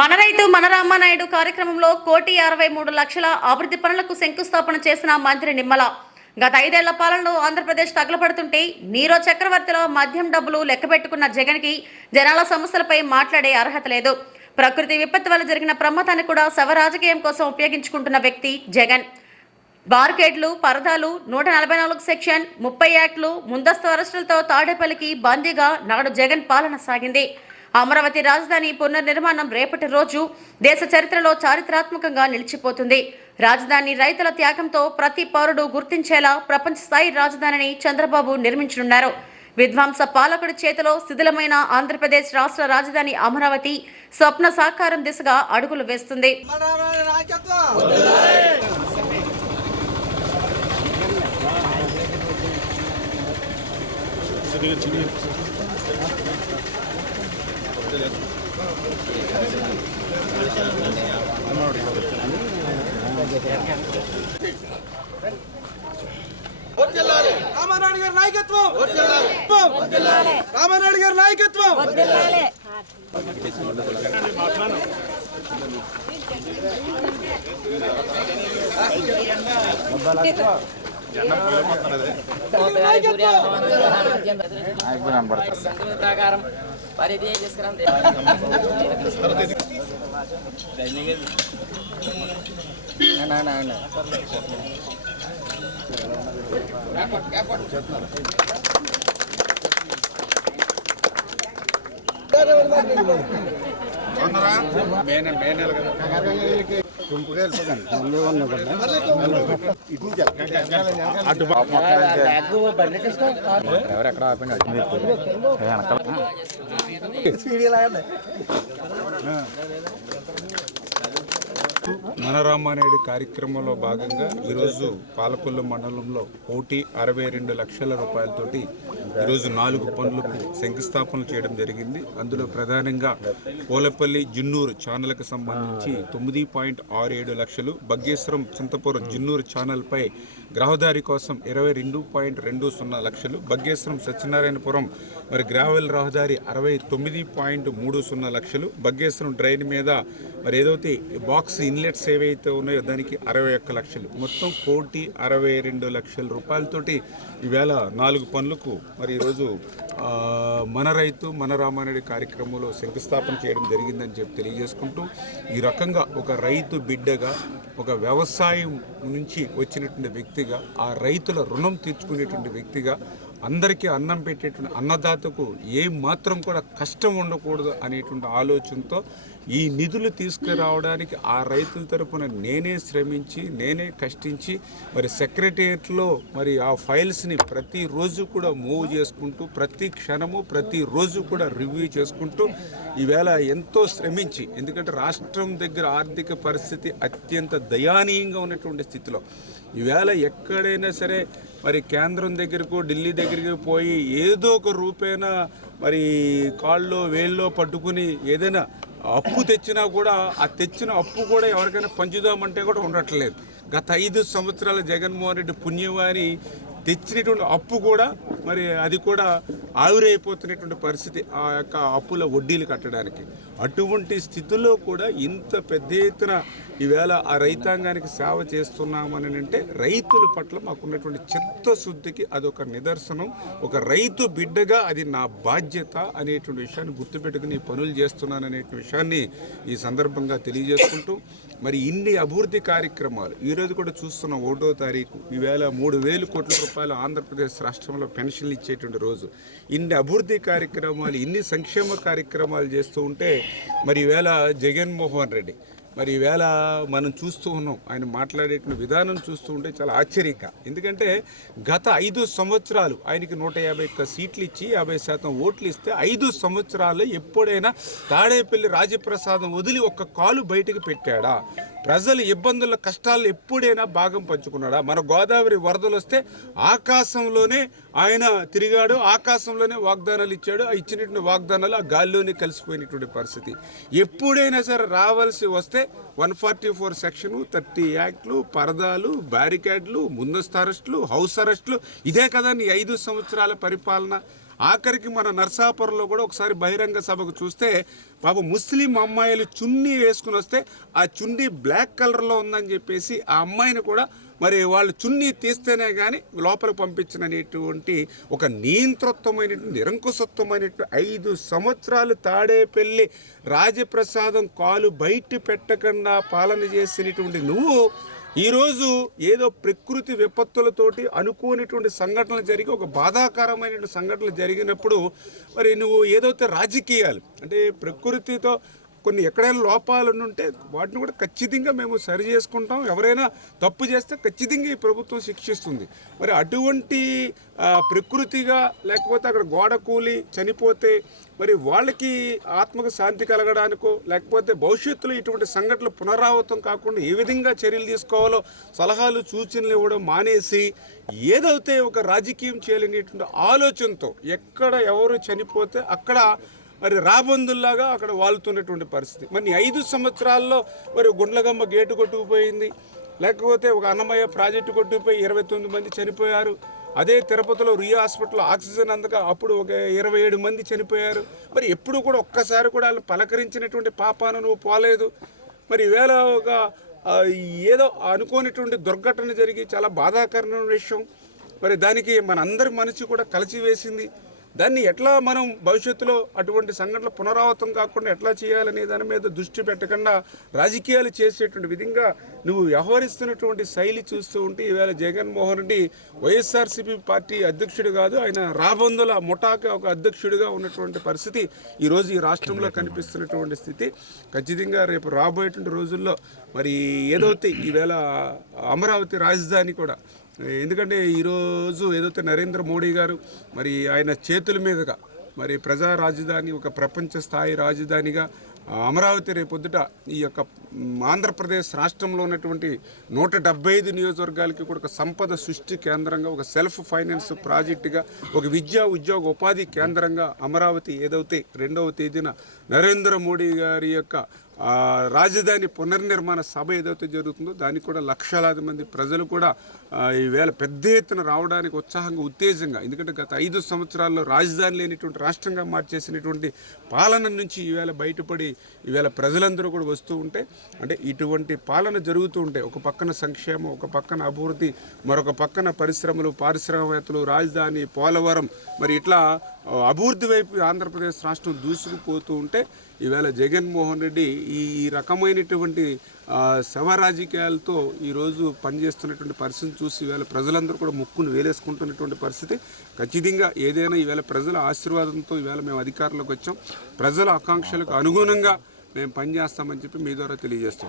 మన రైతు మన రామానాయుడు కార్యక్రమంలో 1,63,00,000 అభివృద్ధి పనులకు శంకుస్థాపన చేసిన మంత్రి నిమ్మల. గత 5 ఏళ్ల పాలనలో ఆంధ్రప్రదేశ్ తగలబడుతుంటే నీరో చక్రవర్తిలో మద్యం డబ్బులు లెక్కపెట్టుకున్న జగన్కి జనాల సమస్యలపై మాట్లాడే అర్హత లేదు. ప్రకృతి విపత్తు వల్ల జరిగిన ప్రమాదాన్ని కూడా శవ రాజకీయం కోసం ఉపయోగించుకుంటున్న వ్యక్తి జగన్. బార్కేడ్లు, పరదాలు, 144 సెక్షన్, 30 యాక్ట్లు, ముందస్తు అరెస్టులతో తాడేపల్లికి బందీగా నాడు జగన్ పాలన సాగింది. అమరావతి రాజధాని పునర్నిర్మాణం రేపటి రోజు దేశ చరిత్రలో చారిత్రాత్మకంగా నిలిచిపోతుంది. రాజధాని రైతుల త్యాగంతో ప్రతి పౌరుడు గుర్తించేలా ప్రపంచ స్థాయి రాజధానిని చంద్రబాబు నిర్మించనున్నారు. విధ్వంస పాలకుడి చేతిలో శిథిలమైన ఆంధ్రప్రదేశ్ రాష్ట్ర రాజధాని అమరావతి స్వప్న సాకారం దిశగా అడుగులు వేస్తుంది. రామానాయుడు గారి నాయకత్వం, రామానాయుడు గారి నాయకత్వం. మన రామానాయుడు కార్యక్రమంలో భాగంగా ఈరోజు పాలకొల్లు మండలంలో 1,62,00,000 రూపాయలతోటి ఈరోజు 4 పనులకు శంకుస్థాపన చేయడం జరిగింది. అందులో ప్రధానంగా పోలపల్లి జున్నూరు ఛానల్కి సంబంధించి 9.67 లక్షలు, బగ్గేశ్వరం చింతపురం జున్నూరు ఛానల్పై గ్రహదారి కోసం 22.20 లక్షలు, బగ్గేశ్వరం సత్యనారాయణపురం మరి గ్రావెల్ రహదారి 69.30 లక్షలు, బగ్గేశ్వరం డ్రైన్ మీద మరి ఏదైతే బాక్స్ ఇన్లెట్స్ ఏవైతే ఉన్నాయో దానికి 61 లక్షలు, మొత్తం 1,62,00,000 రూపాయలతోటి ఈవేళ 4 పనులకు మరి ఈరోజు మన రైతు మన రామానాయుడు కార్యక్రమంలో శంకుస్థాపన చేయడం జరిగిందని చెప్పి తెలియజేసుకుంటూ, ఈ రకంగా ఒక రైతు బిడ్డగా, ఒక వ్యవసాయం నుంచి వచ్చినటువంటి వ్యక్తిగా, ఆ రైతుల రుణం తీర్చుకునేటువంటి వ్యక్తిగా, అందరికీ అన్నం పెట్టేటువంటి అన్నదాతకు ఏ మాత్రం కూడా కష్టం ఉండకూడదు అనేటువంటి ఆలోచనతో ఈ నిధులు తీసుకురావడానికి ఆ రైతుల తరపున నేనే శ్రమించి, నేనే కష్టించి మరి సెక్రటేరియట్లో మరి ఆ ఫైల్స్ని ప్రతిరోజు కూడా మూవ్ చేసుకుంటూ, ప్రతి క్షణము ప్రతిరోజు కూడా రివ్యూ చేసుకుంటూ ఈవేళ ఎంతో శ్రమించి, ఎందుకంటే రాష్ట్రం దగ్గర ఆర్థిక పరిస్థితి అత్యంత దయానీయంగా ఉన్నటువంటి స్థితిలో ఈవేళ ఎక్కడైనా సరే మరి కేంద్రం దగ్గరకు, ఢిల్లీ దగ్గరికి పోయి ఏదో ఒక రూపేణ మరి కాళ్ళలో వేళ్ళలో పట్టుకుని ఏదైనా అప్పు తెచ్చినా కూడా ఆ తెచ్చిన అప్పు కూడా ఎవరికైనా పంచుదామంటే కూడా ఉండట్లేదు. గత 5 సంవత్సరాల జగన్మోహన్ రెడ్డి పుణ్యవారి తెచ్చినటువంటి అప్పు కూడా మరి అది కూడా ఆవిరైపోతున్నటువంటి పరిస్థితి, ఆ యొక్క అప్పుల వడ్డీలు కట్టడానికి. అటువంటి స్థితిలో కూడా ఇంత పెద్ద ఎత్తున ఈవేళ ఆ రైతాంగానికి సేవ చేస్తున్నామని అంటే రైతుల పట్ల మాకున్నటువంటి చిత్తశుద్ధికి అదొక నిదర్శనం. ఒక రైతు బిడ్డగా అది నా బాధ్యత అనేటువంటి విషయాన్ని గుర్తుపెట్టుకుని పనులు చేస్తున్నాననే విషయాన్ని ఈ సందర్భంగా తెలియజేసుకుంటూ, మరి ఇన్ని అభివృద్ధి కార్యక్రమాలు ఈరోజు కూడా చూస్తున్నాం. 1వ తారీఖు ఈవేళ 3,000 కోట్ల రూపాయలు ఆంధ్రప్రదేశ్ రాష్ట్రంలో పెన్షన్లు ఇచ్చేటువంటి రోజు. ఇన్ని అభివృద్ధి కార్యక్రమాలు, ఇన్ని సంక్షేమ కార్యక్రమాలు చేస్తూ ఉంటే మరి ఈవేళ జగన్మోహన్ రెడ్డి మరి ఈవేళ మనం చూస్తూ ఉన్నాం, ఆయన మాట్లాడేటువంటి విధానం చూస్తూ ఉంటే చాలా ఆశ్చర్యంగా. ఎందుకంటే గత 5 సంవత్సరాలు ఆయనకి 151 సీట్లు ఇచ్చి 50% ఓట్లు ఇస్తే 5 సంవత్సరాలు ఎప్పుడైనా తాడేపల్లి రాజప్రసాదం వదిలి ఒక్క కాలు బయటకు పెట్టాడా? ప్రజల ఇబ్బందుల కష్టాలు ఎప్పుడైనా భాగం పంచుకున్నాడా? మన గోదావరి వరదలు వస్తే ఆకాశంలోనే ఆయన తిరిగాడు, ఆకాశంలోనే వాగ్దానాలు ఇచ్చాడు. ఆ ఇచ్చినటువంటి వాగ్దానాలు ఆ గాల్లోనే కలిసిపోయినటువంటి పరిస్థితి. ఎప్పుడైనా సరే రావాల్సి వస్తే 144 సెక్షన్, 30 యాక్ట్లు, పరదాలు, బ్యారికేడ్లు, ముందస్తు అరెస్టులు, హౌస్ అరెస్టులు, ఇదే కదా నీ 5 సంవత్సరాల పరిపాలన. ఆఖరికి మన నర్సాపురంలో కూడా ఒకసారి బహిరంగ సభకు చూస్తే పాపం ముస్లిం అమ్మాయిలు చున్నీ వేసుకుని వస్తే ఆ చున్నీ బ్లాక్ కలర్లో ఉందని చెప్పేసి ఆ అమ్మాయిని కూడా మరి వాళ్ళు చున్నీ తీస్తేనే కానీ లోపలికి పంపించినటువంటి ఒక నియంతృత్వమైనటువంటి నిరంకుశత్వమైనటువంటి 5 సంవత్సరాలు తాడేపల్లి రాజప్రసాదం కాలు బయట పెట్టకుండా పాలన చేసినటువంటి నువ్వు ఈరోజు ఏదో ప్రకృతి విపత్తులతోటి అనుకోనిటువంటి సంఘటనలు జరిగి ఒక బాధాకరమైనటువంటి సంఘటనలు జరిగినప్పుడు మరి నువ్వు ఏదైతే రాజకీయాలు అంటే ప్రకృతితో కొన్ని ఎక్కడైనా లోపాలు ఉంటే వాటిని కూడా ఖచ్చితంగా మేము సరి చేసుకుంటాం. ఎవరైనా తప్పు చేస్తే ఖచ్చితంగా ఈ ప్రభుత్వం శిక్షిస్తుంది. మరి అటువంటి ప్రకృతిగా లేకపోతే అక్కడ గోడ కూలి చనిపోతే మరి వాళ్ళకి ఆత్మకు శాంతి కలగడానికో లేకపోతే భవిష్యత్తులో ఇటువంటి సంఘటనలు పునరావృతం కాకుండా ఏ విధంగా చర్యలు తీసుకోవాలో సలహాలు సూచనలు ఇవ్వడం మానేసి ఏదైతే ఒక రాజకీయం చేయలేనిటువంటి ఆలోచనతో ఎక్కడ ఎవరు చనిపోతే అక్కడ మరి రాబందుల్లాగా అక్కడ వాళ్తున్నటువంటి పరిస్థితి. మరి 5 సంవత్సరాల్లో మరి గుండ్లగమ్మ గేటు కొట్టుకుపోయింది, లేకపోతే ఒక అన్నమయ్య ప్రాజెక్టు కొట్టుకుపోయి 29 మంది చనిపోయారు. అదే తిరుపతిలో రియా హాస్పిటల్లో ఆక్సిజన్ అందక అప్పుడు ఒక 27 మంది చనిపోయారు. మరి ఎప్పుడు కూడా ఒక్కసారి కూడా వాళ్ళు పలకరించినటువంటి పాపాన నువ్వు పోలేదు. మరి ఈవేళ ఒక ఏదో అనుకోనిటువంటి దుర్ఘటన జరిగి చాలా బాధాకరమైన విషయం. మరి దానికి మనందరి మనసు కూడా కలిసివేసింది. దాన్ని ఎట్లా మనం భవిష్యత్తులో అటువంటి సంఘటనలు పునరావృతం కాకుండా ఎట్లా చేయాలనే దాని మీద దృష్టి పెట్టకుండా రాజకీయాలు చేసేటువంటి విధంగా నువ్వు వ్యవహరిస్తున్నటువంటి శైలి చూస్తూ ఉంటే ఈవేళ జగన్మోహన్ రెడ్డి వైఎస్ఆర్సీపీ పార్టీ అధ్యక్షుడు కాదు, ఆయన రాబందుల ముఠాకి ఒక అధ్యక్షుడిగా ఉన్నటువంటి పరిస్థితి ఈరోజు ఈ రాష్ట్రంలో కనిపిస్తున్నటువంటి స్థితి. ఖచ్చితంగా రేపు రాబోయేటువంటి రోజుల్లో మరి ఏదైతే ఈవేళ అమరావతి రాజధాని కూడా, ఎందుకంటే ఈరోజు ఏదైతే నరేంద్ర మోడీ గారు మరి ఆయన చేతుల మీదుగా మరి ప్రజా రాజధాని ఒక ప్రపంచ స్థాయి రాజధానిగా అమరావతి రేపొద్దుట ఈ యొక్క ఆంధ్రప్రదేశ్ రాష్ట్రంలో ఉన్నటువంటి 175 నియోజకవర్గాలకి కూడా ఒక సంపద సృష్టి కేంద్రంగా, ఒక సెల్ఫ్ ఫైనాన్స్ ప్రాజెక్టుగా, ఒక విద్యా ఉద్యోగ ఉపాధి కేంద్రంగా అమరావతి ఏదైతే 2వ తేదీన నరేంద్ర మోడీ గారి యొక్క రాజధాని పునర్నిర్మాణ సభ ఏదైతే జరుగుతుందో దానికి కూడా లక్షలాది మంది ప్రజలు కూడా ఈవేళ పెద్ద ఎత్తున రావడానికి ఉత్సాహంగా ఉత్తేజంగా, ఎందుకంటే గత 5 సంవత్సరాల్లో రాజధాని లేనిటువంటి రాష్ట్రంగా మార్చేసినటువంటి పాలన నుంచి ఈవేళ బయటపడి ఈవేళ ప్రజలందరూ కూడా వస్తూ ఉంటే, అంటే ఇటువంటి పాలన జరుగుతూ ఉంటే ఒక పక్కన సంక్షేమం, ఒక పక్కన అభివృద్ధి, మరొక పక్కన పరిశ్రమలు, పారిశ్రామికవేత్తలు, రాజధాని, పోలవరం, మరి ఇట్లా అభివృద్ధి వైపు ఆంధ్రప్రదేశ్ రాష్ట్రం దూసుకుపోతూ ఉంటే ఈవేళ జగన్మోహన్ రెడ్డి ఈ రకమైనటువంటి శవ రాజకీయాలతో ఈరోజు పనిచేస్తున్నటువంటి పరిస్థితిని చూసి ఈవేళ ప్రజలందరూ కూడా ముక్కును వేలేసుకుంటున్నటువంటి పరిస్థితి. ఖచ్చితంగా ఏదైనా ఈవేళ ప్రజల ఆశీర్వాదంతో ఈవేళ మేము అధికారంలోకి వచ్చాం. ప్రజల ఆకాంక్షలకు అనుగుణంగా మేము పనిచేస్తామని చెప్పి మీ ద్వారా తెలియజేస్తాం.